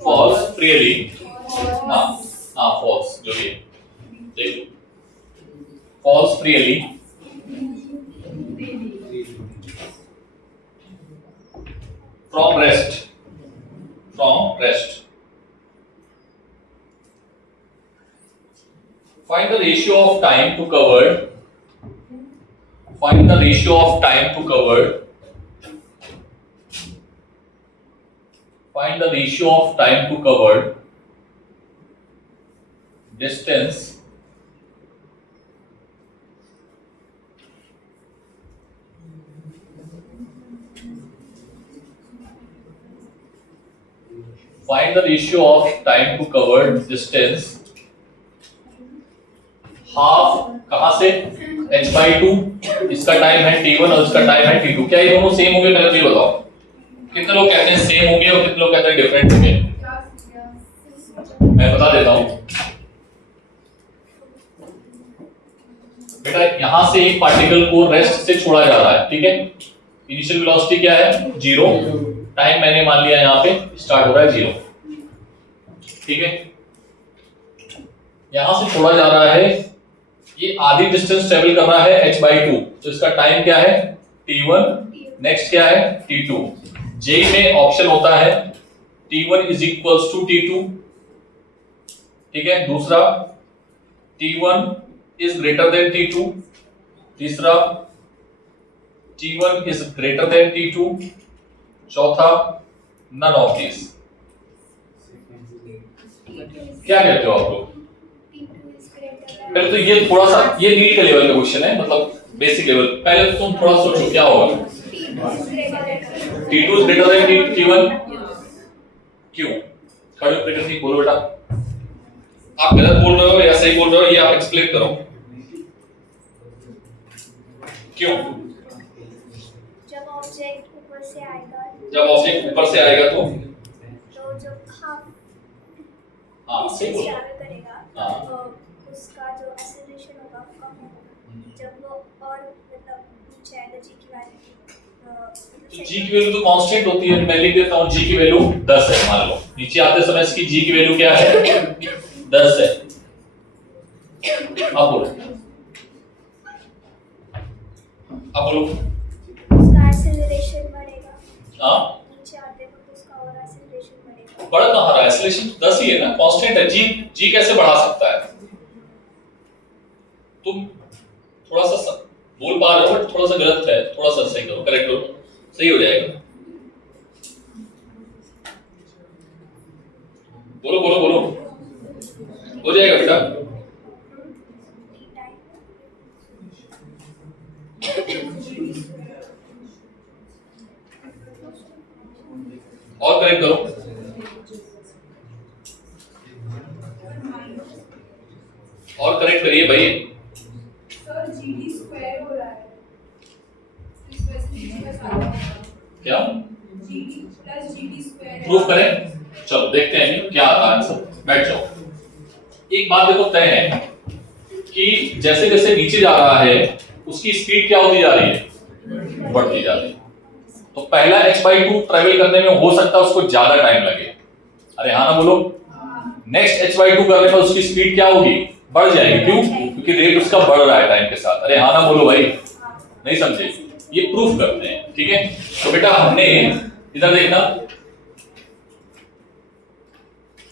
False really, हाँ हाँ false, जो ये देखो falls really from rest, from rest. Find the ratio of time to covered. Find the ratio of time to covered. Find the ratio of time to covered distance find the ratio of time to covered distance half कहां से h/2, इसका time है t1 और इसका time है t2। क्या ये दोनों सेम होंगे? पहले ये बताओ, कितने लोग कहते हैं सेम होंगे और कितने लोग कहते हैं डिफरेंट होंगे? मैं बता देता हूं बेटा, यहां से एक पार्टिकल को रेस्ट से छोड़ा जा रहा है, ठीक है। इनिशियल वेलोसिटी क्या है? 0। टाइम मैंने मान लिया यहां पे स्टार्ट हो रहा है 0, ठीक है। यहां से छोड़ा जा रहा है, ये आधी डिस्टेंस ट्रेवल कर रहा है h/2, तो इसका टाइम क्या है? t1। नेक्स्ट क्या है? t2। जे में ऑप्शन होता है t1 is equals to t2, ठीक है। दूसरा t1 is greater than t2, तीसरा t1 is greater than t2, चौथा नन ऑफ दिस। क्या कहते हो आप लोग? पहले तो ये थोड़ा सा ये नीट का लेवल का क्वेश्चन है, मतलब बेसिक लेवल। पहले तो तुम थोड़ा सोचो क्या होगा। T2 is greater than T1, क्यों? खड़े होकर कैसे बोलो बेटा, आप गलत बोल रहे हो या सही बोल रहे हो, ये आप एक्सप्लेन करो क्यों? जब ऑब्जेक्ट ऊपर से आएगा, जब ऑब्जेक्ट ऊपर से आएगा तो जब हाफ सही बोल करेगा, उसका जो एक्सेलरेशन होगा वो कम होगा। जब वो और मतलब नीचे आएगा जी की वैल्यू, जी की वैल्यू तो कांस्टेंट होती है। मैं लिख देता हूं जी की वैल्यू 10 है, मान लो नीचे आते समय इसकी जी की वैल्यू क्या है? 10 है। अब बोलो, अब बोलो। उसका एक्सेलरेशन बढ़ेगा, हां नीचे आते वक्त उसका और एक्सेलरेशन बढ़ेगा। बढ़ कहां रहा है? एक्सेलरेशन 10 ही है ना, कांस्टेंट है। जी कैसे बढ़ा सकता है? तुम थोड़ा सा बोल पा रहे हो बट थोड़ा सा गलत है, थोड़ा सा सही करो, करेक्ट करो, सही हो जाएगा। बोलो बोलो बोलो, हो जाएगा बेटा। और करेक्ट करो, और करेक्ट करिए भाई। सर जीडी स्क्वायर हो रहा है, इस वजह से जीडी का सारा क्या GD plus GD square proof करें? चलो देखते हैं जी क्या आता है आंसर। बैठ जाओ। एक बात देखो तय है कि जैसे जैसे नीचे जा रहा है उसकी स्पीड क्या होती जा रही है? बढ़ती जा रही है। तो पहला h/2 ट्रेवल करने में हो सकता है उसको ज्यादा टाइम लगे। अरे हाँ ना बोलो। नेक्स्ट h/2 करने पर उसकी स्पीड क्या होगी? बढ़ जाएगी। क्यों? क्योंकि रेट उसका बढ़ रहा है टाइम के साथ। अरे हाँ ना बोलो भाई, नहीं समझे? ये प्रूफ करते हैं, ठीक है। तो बेटा हमने इधर देखना,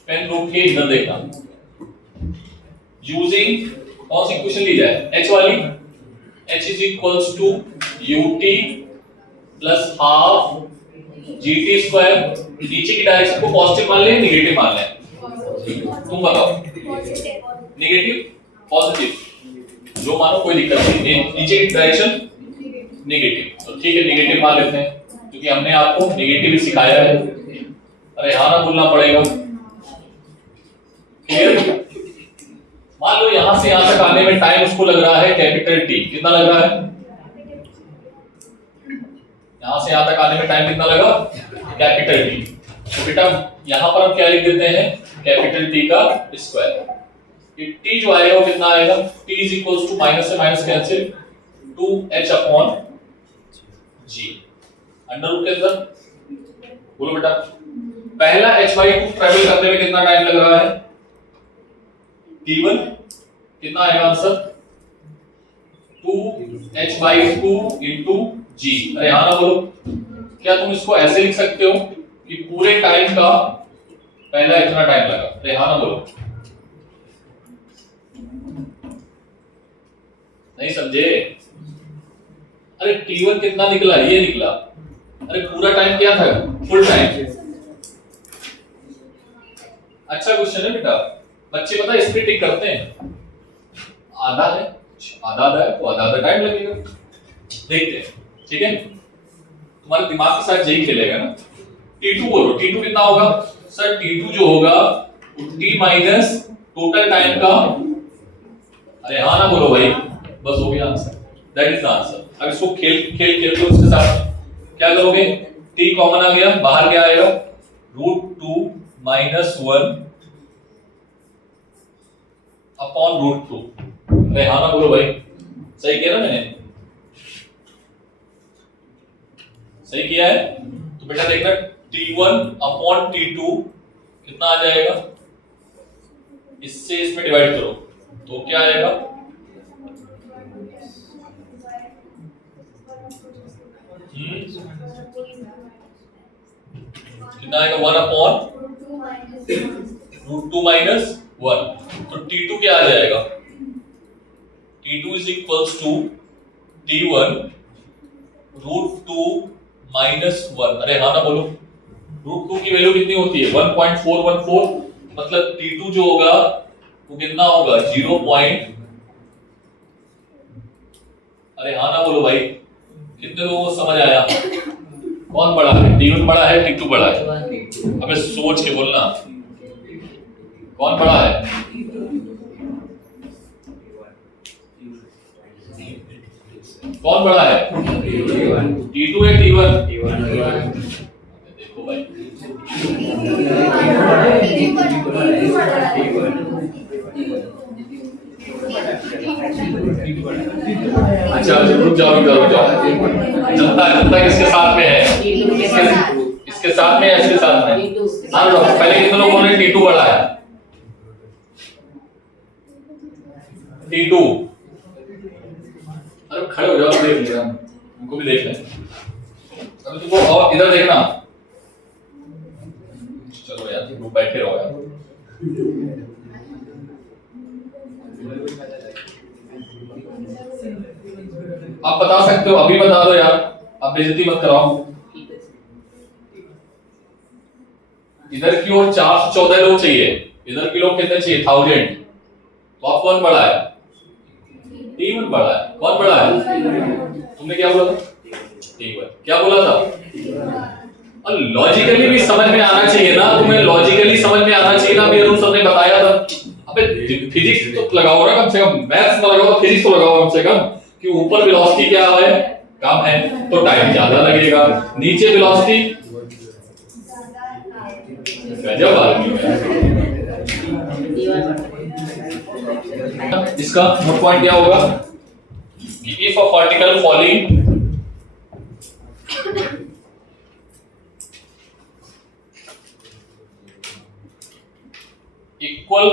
पेन रोक के इधर देखना। यूजिंग कौन सी इक्वेशन ली जाए? h वाली। h is equals to ut plus half gt square. नीचे की डायरेक्शन को पॉजिटिव मान लें, नेगेटिव मान लें? तुम बताओ। नेगेटिव पॉजिटिव, जो मानो कोई दिक्कत नहीं। नीचे की डायरेक्शन नेगेटिव, तो ठीक है नेगेटिव मान लेते हैं क्योंकि हमने आपको नेगेटिव ही सिखाया है। अरे हाँ ना बोलना पड़ेगा। क्लियर? मान लो यहां से यहां तक आने में टाइम उसको लग रहा है कैपिटल T। कितना लग रहा है? यहां से यहां तक आने में टाइम कितना लगा? Capital T। तो बेटा यहां पर हम क्या लिख देते हैं? कैपिटल T का स्क्वायर। ये T जो आएगा वो कितना आएगा? T is equals to minus से minus cancel 2h upon g under root के अंदर। बोलो बेटा, पहला h/2 ट्रेवल करने में कितना टाइम लग रहा है? t1 कितना आएगा आंसर? 2h/2 into g। अरे हाँ ना बोलो, क्या तुम इसको ऐसे लिख सकते हो कि पूरे टाइम का पहला इतना टाइम लगा? अरे हाँ ना बोलो, नहीं समझे? अरे t1 कितना निकला? ये निकला। अरे पूरा टाइम क्या था? Full time. अच्छा क्वेश्चन है बेटा। बच्चे पता है इस पे टिक करते हैं, आधा है आधा है तो आधा टाइम लगेगा। देखते हैं, ठीक है? तुम्हारे दिमाग के साथ यही खेलेगा ना। t2 बोलो, t2 कितना होगा? सर t2 जो होगा t माइनस टोटल टाइम का। अरे हाँ ना बोलो भाई, बस हो गया answer. That is the answer. अब इसको खेल के उसके साथ क्या करोगे? t कॉमन आ गया, बाहर क्या आएगा? √2 माइनस 1 अपॉन √2। अरे हाँ ना बोलो भाई, सही किया ना मैंने? सही किया है? तो बेटा देखना, t1 अपॉन t2 कितना आ जाएगा? इससे इसमें डिवाइड करो तो क्या आएगा? कितना आएगा? 1 अपॉन √2 माइनस 1। तो t2 क्या आ जाएगा? t2 is equals to t1 √2 minus 1। अरे हाँ ना बोलो, √2 की वैल्यू कितनी होती है? 1.414। मतलब t2 जो होगा वो कितना होगा? 0. अरे हाँ ना बोलो भाई, कितने लोगों को समझ आया? कौन बड़ा है? t1 बड़ा है, t2 बड़ा है? अबे सोच के बोलना, कौन बड़ा है? कौन बड़ा है? t2 है t1? देखो भाई, अच्छा रुक जाओ। जनता किसके साथ में है? इसके साथ में या इसके साथ में? हाँ पहले कितने लोगों ने t2 बड़ा है? t2। अरे खड़े हो जाओ, देख लिया, उनको भी देख लें। अभी तुमको और इधर देखना। चलो यार तुम बैठे रहो यार। आप बता सकते हो, अभी बता दो यार, आप बेइज्जती मत कराओ। इधर की ओर 414 लोग चाहिए, इधर के लोग कितने चाहिए? 1000। तो आप कौन बड़ा है? t1 बड़ा है। कौन बड़ा है? तुमने क्या बोला था? t1। क्या बोला था? और लॉजिकली भी समझ में आना चाहिए ना तुम्हें, लॉजिकली समझ में आना चाहिए ना। अभी अरुण सर ने बताया था। अबे फिजिक्स तो लगाओ ना कम से कम, मैथ्स ना लगाओ, फिजिक्स तो लगाओ कम से कम, कि ऊपर वेलोसिटी क्या है? कम है तो टाइम ज्यादा लगेगा, नीचे वेलोसिटी गजब आदमी है। इसका नोट पॉइंट क्या होगा कि if a particle falling equal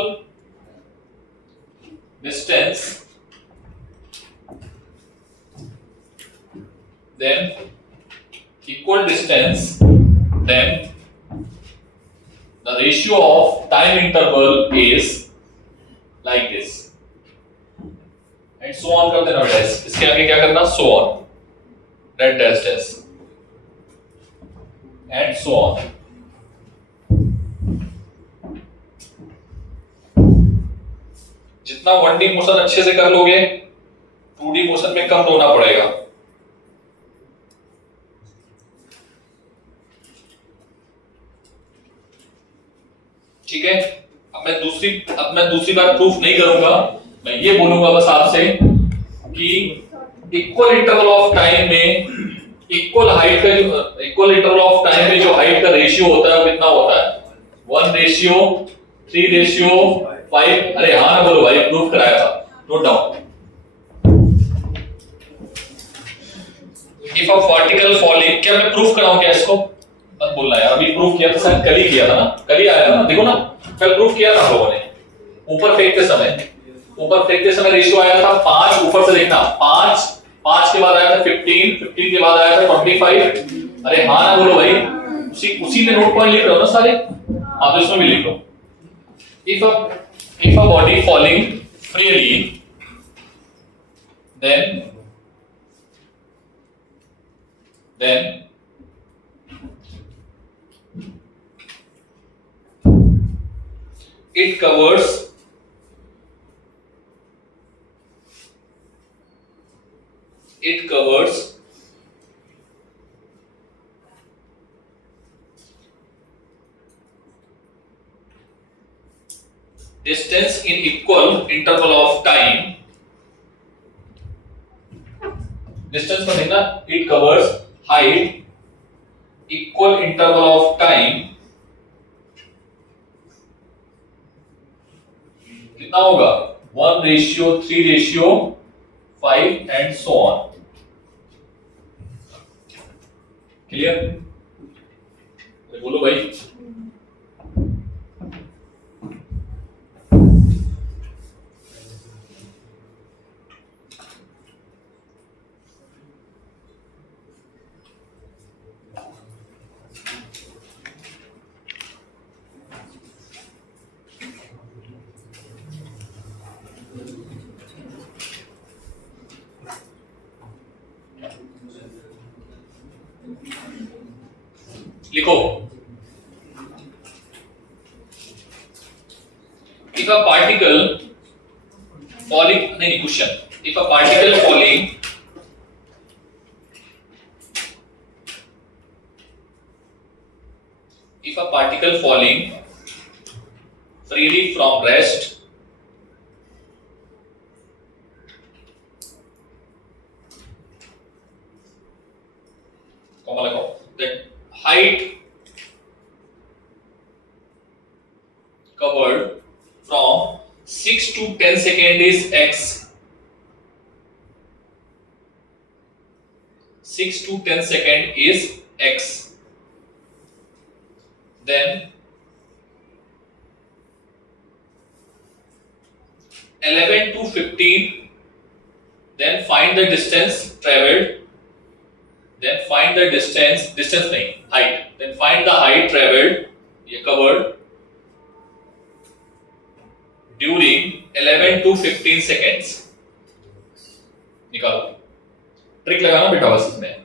distance, then the ratio of time interval is like this, and so on कर देना बेटा। इसके आगे क्या करना? so on, dash and so on। जितना 1D मोशन अच्छे से कर लोगे 2D मोशन में कम रोना पड़ेगा। ठीक है? अब मैं दूसरी बार प्रूफ नहीं करूंगा, मैं ये बोलूंगा बस आपसे कि इक्वल इंटरवल ऑफ टाइम में इक्वल इंटरवल ऑफ टाइम में जो हाइट का रेशियो होता है वो कितना होता है? 1:3:5। अरे हाँ ना बोलो भाई, प्रूफ कराया था, note down. If a particle falling, क्या मैं प्रूफ कराऊं क्या इसको? मत बोलना यार, अभी प्रूफ किया था, शायद कल ही किया था ना, कल ही आया था ना, देखो ना कल प्रूफ किया था हम लोगों ने। ऊपर फेंकते समय रेशियो आया था 5, ऊपर से देखना 5 के बाद आया था 15 के बाद आया था 25। अरे हाँ ना बोलो भाई, उसी में नोट पॉइंट लिख रहे हो ना सारे, हाँ तो इसमें भी लिख लो। if a body falling freely, then it covers distance in equal interval of time. Distance को देखना, it covers height equal interval of time. कितना होगा 1:3:5 and so on. क्लियर? बोलो भाई। लिखो, if a particle falling, नहीं question, if a particle falling freely from rest that height covered from 6 to 10 second is x. 6 to 10 second is x. Then 11 to 15, then find the distance traveled. Then find the distance नहीं, height. Then find the height traveled, ये covered during 11 to 15 seconds. निकालो। Trick लगाना बेटा बस इसमें,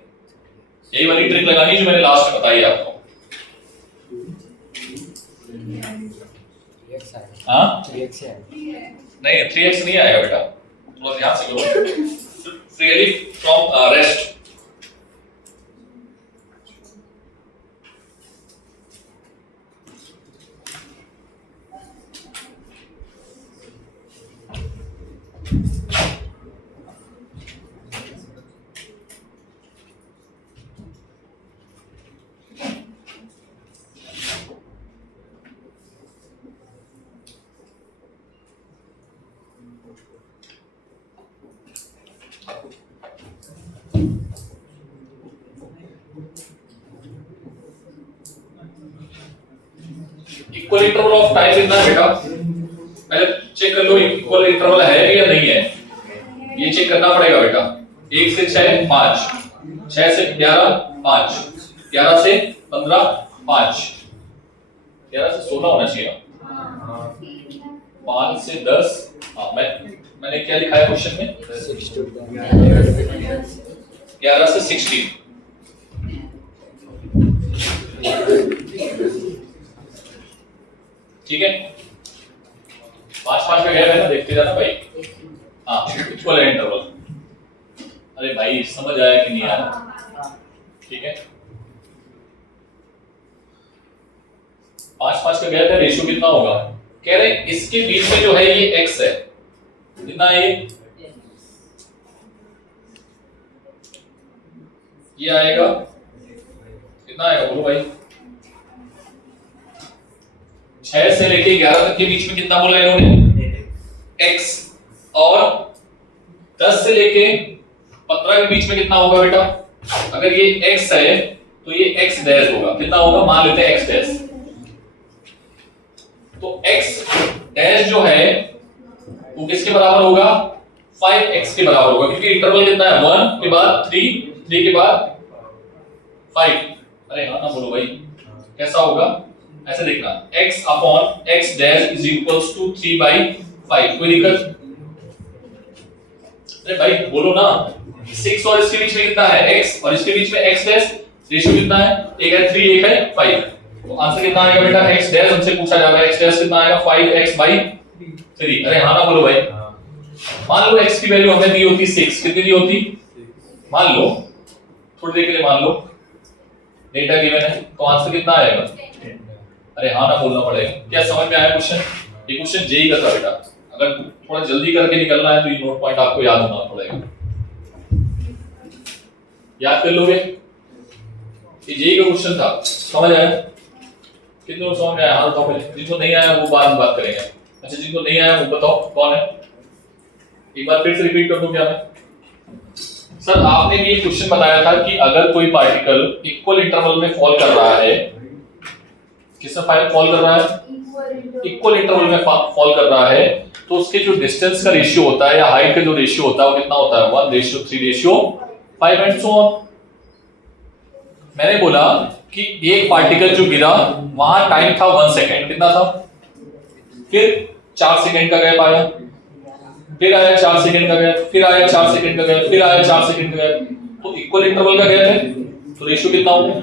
यही वाली trick लगानी जो मैंने लास्ट में बताई आपको। हाँ? 3x है। नहीं 3x नहीं आएगा बेटा, थोड़ा ध्यान से करो। Freely from rest. Equal interval of time कितना है बेटा, पहले चेक कर लो इक्वल इंटरवल है या नहीं है, ये चेक करना पड़ेगा बेटा। 1 से 6 5, 6 से 11 5, 11 से 15 5, 11 से 16 होना चाहिए, 5 से 10। हाँ मैंने क्या लिखा है क्वेश्चन में, 11 से 16। ठीक है, 5 पे गया है ना, देखते जाना भाई। हाँ इक्वल इंटरवल, अरे भाई समझ आया कि नहीं आया? ठीक है, 5 पे गया था, रेशियो कितना होगा, कह रहे इसके बीच में जो है ये x है, कितना है ये आएगा, कितना आएगा बोलो भाई, 6 से लेके 11 तक के बीच में कितना बोला इन्होंने x, और 10 से लेके 15 के बीच में कितना होगा बेटा, अगर ये x है तो ये x डैश होगा, कितना होगा मान लेते हैं x डैश। तो x डैश जो है वो किसके बराबर होगा 5x के बराबर होगा, क्योंकि इंटरवल कितना है 1 के बाद 3, 3 के बाद 5। अरे हाँ ना बोलो भाई, कैसा होगा ऐसे देखना, x upon x dash is equals to 3/5। कोई दिक्कत? अरे भाई बोलो ना, 6 और इसके बीच में कितना है x और इसके बीच में x डैश, रेशियो कितना है, एक है 3 एक है 5। तो आंसर कितना आएगा बेटा x डैश, हमसे पूछा जा रहा है x डैश कितना आएगा 5x/3। अरे हाँ ना बोलो भाई। मान लो x की वैल्यू हमें दी होती 6, कितनी दी होती, मान लो थोड़ी देर के लिए मान लो डेटा गिवन है, तो आंसर कितना आएगा। अरे हाँ ना बोलना पड़ेगा। क्या समझ में आया क्वेश्चन? ये क्वेश्चन जेई का था बेटा, अगर थोड़ा जल्दी करके निकलना है तो ये नोट पॉइंट आपको याद होना पड़ेगा। याद कर लोगे, ये जेई का क्वेश्चन था, समझ आया? कितने लोग समझ में आया हाथ उठाओ पहले, जिनको नहीं आया वो बाद में बात करेंगे। अच्छा जिनको नहीं आया वो बताओ कौन है, एक बार फिर से रिपीट कर दूं क्या मैं? सर आपने भी ये क्वेश्चन बताया था कि अगर कोई पार्टिकल इक्वल इंटरवल में फॉल कर रहा है, किसमें फॉल कर रहा है, इक्वल इंटरवल में फॉल कर रहा है, तो उसके जो डिस्टेंस का रेशियो होता है या हाइट का जो रेशियो होता है वो कितना होता है 1:3:5 एंड सो ऑन। मैंने बोला कि एक पार्टिकल जो गिरा वहां टाइम था 1 सेकंड, कितना था, फिर 4 सेकंड का गैप आया, फिर आया 4 सेकंड का गैप, फिर आया 4 सेकंड का गैप, फिर आया 4 सेकंड का गैप, तो इक्वल इंटरवल का गैप है तो रेशियो कितना होगा,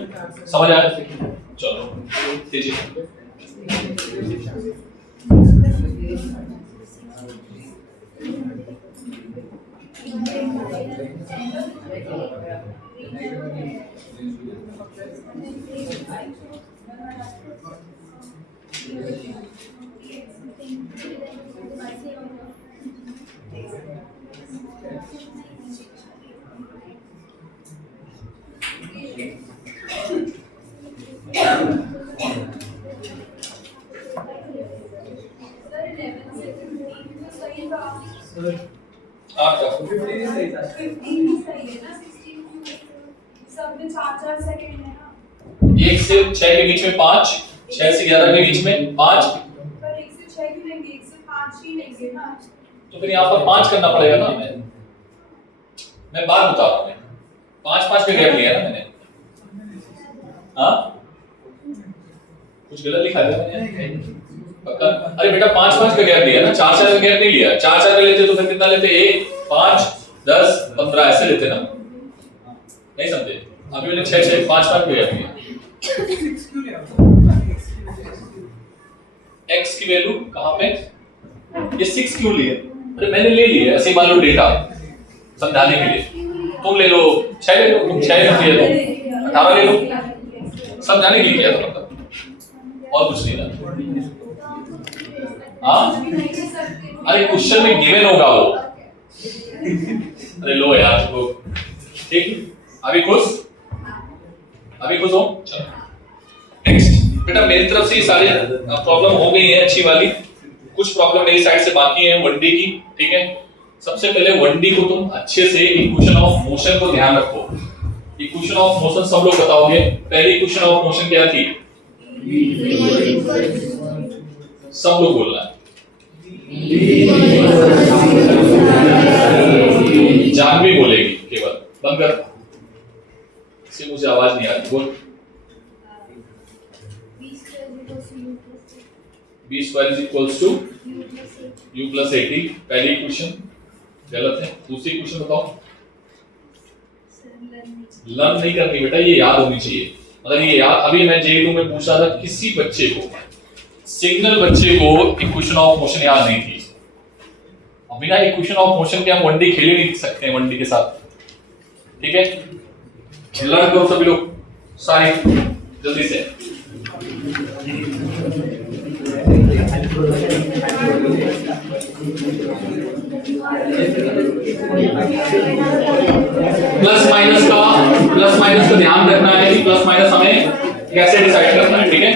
समझ आया? चलो दीजिए। एक से 6 के बीच में 5, 6 से 11 के बीच में 5, पर 1 से 6 क्यों लेंगे, 1 से 5 ही लेंगे ना। तो फिर यहाँ पर 5 करना पड़ेगा ना हमें, मैं बात बता रहा हूँ, 5-5 का गैप लिया ना मैंने। हाँ कुछ गलत लिखा है मैंने पक्का? अरे बेटा 5-5 का गैप लिया ना, 4-4 का गैप नहीं लिया। 4-4 का लेते तो फिर कितना लेते, 1, 5, 10, 15 ऐसे लेते ना, नहीं समझे? अभी मैंने 6-6 5-5 का गैप लिया। x की वैल्यू कहां पे, ये 6 क्यों लिए? अरे मैंने ले लिया ऐसे, मान लो डेटा समझाने के लिए, तुम ले लो 6 ले लो, तुम 6 ले लो, 18 ले लो, समझाने के लिए किया था मतलब, और कुछ नहीं ना। हाँ अरे क्वेश्चन में गिवन होगा वो। अरे लो यार वो ठीक, अभी खुश, अभी खुश हो? चलो नेक्स्ट बेटा, मेरी तरफ से ये सारे प्रॉब्लम हो गई है अच्छी वाली, कुछ प्रॉब्लम मेरी साइड से बाकी है 1D की, ठीक है? सबसे पहले 1D को तुम अच्छे से इक्वेशन ऑफ मोशन को ध्यान रखो। इक्वेशन ऑफ मोशन सब लोग बताओगे। पहली इक्वेशन ऑफ मोशन क्या थी, सब लोग बोलना है, जानवी बोलेगी केवल, बंद कर, इससे मुझे आवाज नहीं आती, बोल। b square is equals to u plus 80, पहली इक्वेशन गलत है। दूसरी इक्वेशन बताओ। लर्न नहीं करनी बेटा, ये याद होनी चाहिए, मतलब ये याद। अभी मैं J2 में पूछ रहा था, किसी बच्चे को, सिंगल बच्चे को इक्वेशन ऑफ मोशन याद नहीं थी। अब बिना इक्वेशन ऑफ मोशन के हम 1D खेल ही नहीं सकते हैं 1D के साथ, ठीक है? लर्न करो सभी लोग सारे जल्दी से। प्लस माइनस का ध्यान रखना है कि प्लस माइनस हमें कैसे डिसाइड करना है, ठीक है?